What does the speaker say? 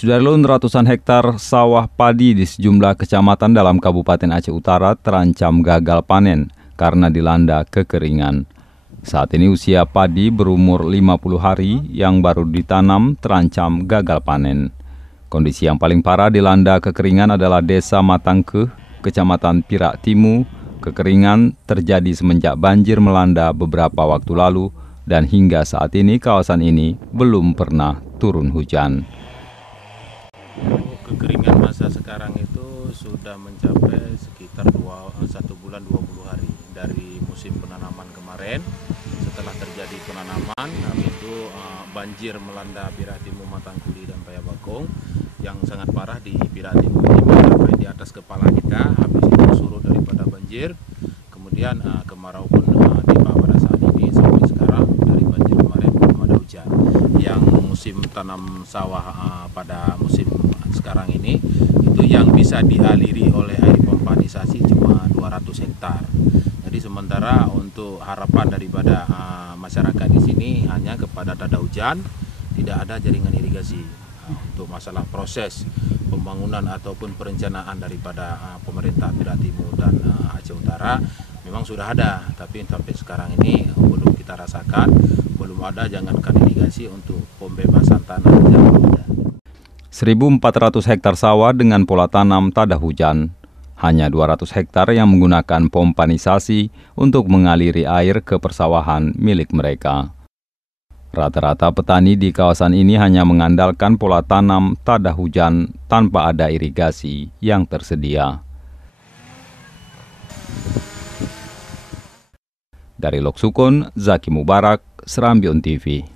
Sudarlun, ratusan hektar sawah padi di sejumlah kecamatan dalam Kabupaten Aceh Utara terancam gagal panen karena dilanda kekeringan. Saat ini usia padi berumur 50 hari yang baru ditanam terancam gagal panen. Kondisi yang paling parah dilanda kekeringan adalah Desa Matangkeh, Kecamatan Pirak Timu. Kekeringan terjadi semenjak banjir melanda beberapa waktu lalu dan hingga saat ini kawasan ini belum pernah turun hujan. Kekeringan masa sekarang itu sudah mencapai sekitar 1 bulan 20 hari dari musim penanaman kemarin. Setelah terjadi penanaman, habis itu banjir melanda Pirak Timu, Matangkuli dan Payabakong yang sangat parah di Pirak Timu ini mencapai di atas kepala kita. Habis itu surut daripada banjir, kemudian kemarau pun tiba pada saat ini. Sampai sekarang dari banjir kemarin belum ada hujan. Yang musim tanam sawah pada musim sekarang ini itu yang bisa dialiri oleh air pompanisasi cuma 200 hektar. Jadi sementara untuk harapan daripada masyarakat di sini hanya kepada tada hujan, tidak ada jaringan irigasi. Untuk masalah proses pembangunan ataupun perencanaan daripada pemerintah Pirak Timu dan Aceh Utara memang sudah ada, tapi sampai sekarang ini belum kita rasakan, belum ada jangankan irigasi untuk pembebasan tanah yang ada. 1.400 hektar sawah dengan pola tanam tada hujan. Hanya 200 hektar yang menggunakan pompanisasi untuk mengaliri air ke persawahan milik mereka. Rata-rata petani di kawasan ini hanya mengandalkan pola tanam tada hujan tanpa ada irigasi yang tersedia. Dari Lok Sukun, Zaki Mubarak, Serambion TV.